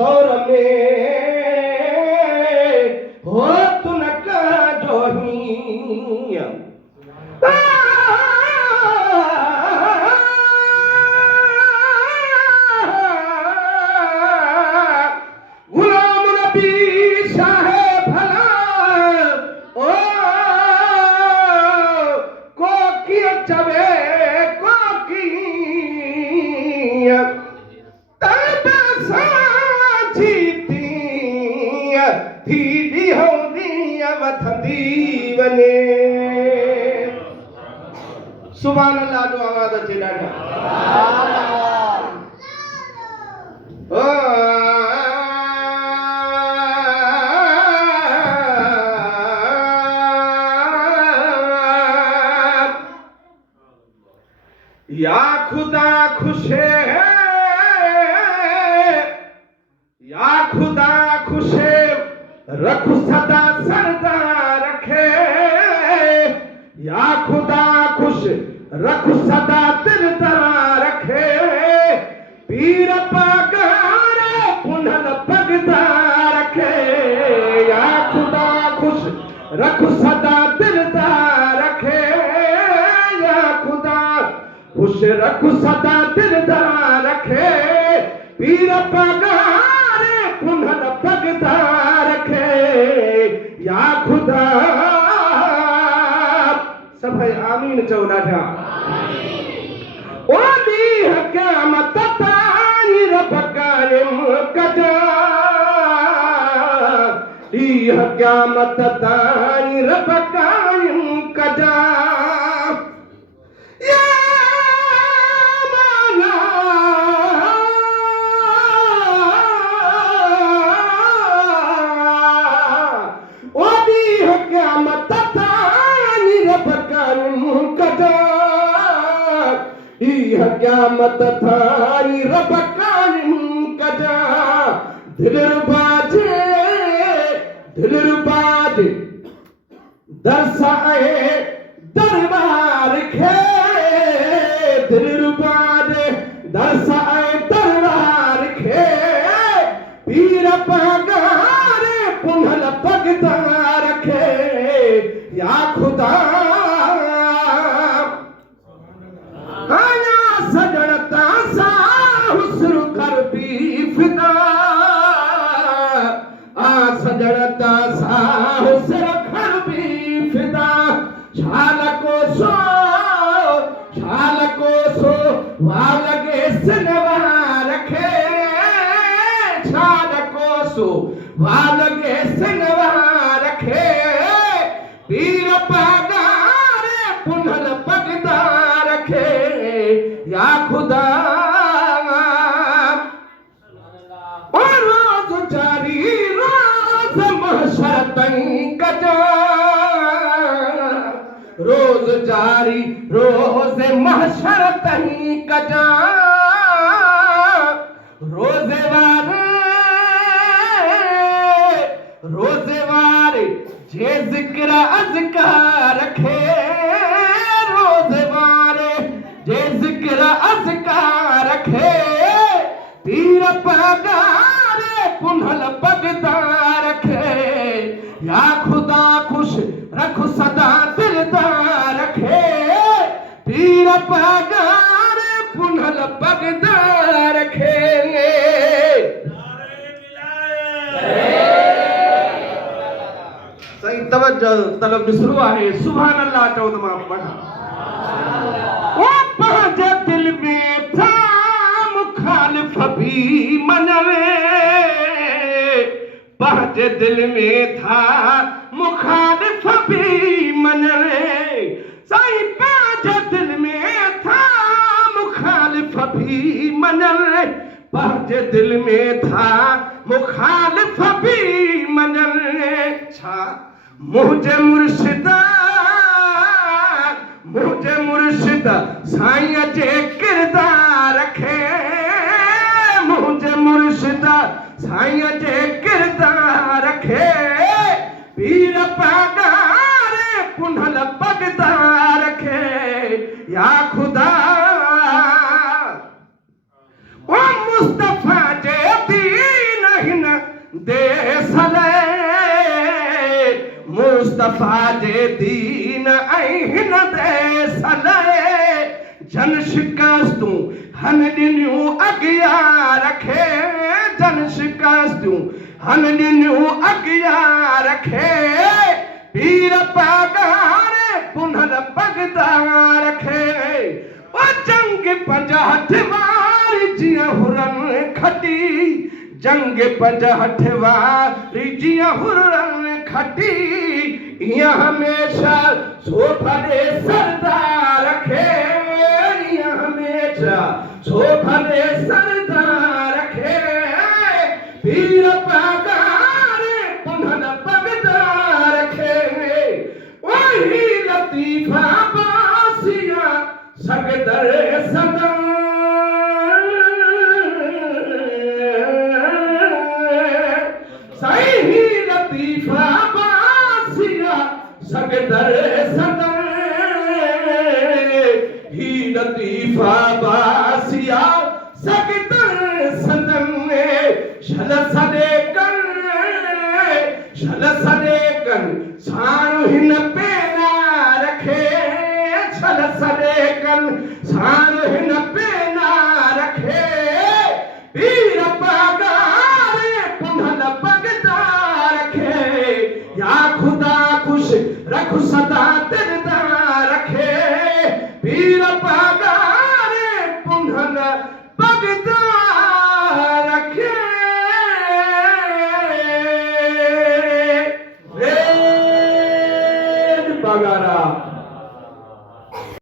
दौर में हो तुन का जोही गुलाम नबी शाह भला ओ को की चवे को की तब साची थी दी होंदी वथंदी वने सुभान अल्लाह जो आवाज अचे ॾाढा या खुदा खुश है या खुदा खुश रख सदा सरदा रखे या खुदा खुश रख सदा दिलदा रखे पीर पगारे पुनल पगदा रखे या खुदा खुश रख सदा दिलदा रखे या खुदा खुश रख सदा दिलदा रखे पीर पगारे पुनल पगदा रखे या खुदा सभई आमीन चओ ॾाढा ओली क़यामत ताईं रब क़ाइम कजा ॾींहुं क़यामत ताईं रब क़ाइम कजा क़यामत थारी रब क़ाइम कजा दिलरुबाजे दरसाए दरबार खे दिलरुबाजे दरसाए दरबार खे पीर पगारे पुनल पगदा रखे या खुदा सजणता सा हुस्न कर भी फिदा सजणता सा हुस्न कर भी फिदा छाल को सो वालगे सिनवा रखे छाल को सो वालगे सिनवा रखे पीर पगारे पुनल पगदा रखे या खुदा और रोज जारी रोज महशर ताईं कजा रोज जारी रोज महशर ताईं कजा रोजे वारे जे जिक्र अज़कार रखे रोजे वारे जे जिक्र अज़कार रखे पीर पगारे पुनल पगदा रखे या खुदा खुश रख सदा दिलदा रखे पीर पगारे पुनल पगदा रखे सही तवज्जो तलब शुरू है सुभान अल्लाह चओ त मां पढ़ा ओ पंहिंजे दिल में था मुखालिफ भी मनवे पंहिंजे दिल में था मुखालिफ भी मनवे साईं पंहिंजे दिल में था मुखालिफ भी मनवे पंहिंजे दिल में था मुखालिफ भी मनवे छा मुझे मुर्शिद साईं जे किरदार रखे मुझे मुर्शिद साईं जे किरदार रखे पीर पगारे पुनल पगदा रखे या खुदा ओ मुस्तफा जे दीन दे सले मुस्तफा जे दीन ऐं दे सले जन शिकस्तूं हन ॾिनियूं अॻियां रखे जन शिकस्तूं हन ॾिनियूं अॻियां रखे पीर पागारे पुनर पगदा रखे ओ जंग पंज हथ वारी जीअं हुरन खटी जंग पंज हथ वारी जीअं हुरन खटी ईअं हमेशा सोभा ॾे सरदार रखे ईअं हमेशा सोभा ॾे सरदार रखे पीर पागारे पुनर पगदा रखे वही लतीफा बासिया सगदर सदा सही लतीफा बासिया सगदर सदा ही लतीफा बासिया सगदर सदन शल सदे कन साणु हिन पेना रखे छल सदे कन साणु हिन पेना रखे पीर पागारे पुनल पगदा रखे या खुदा खुश रख सदा तेरे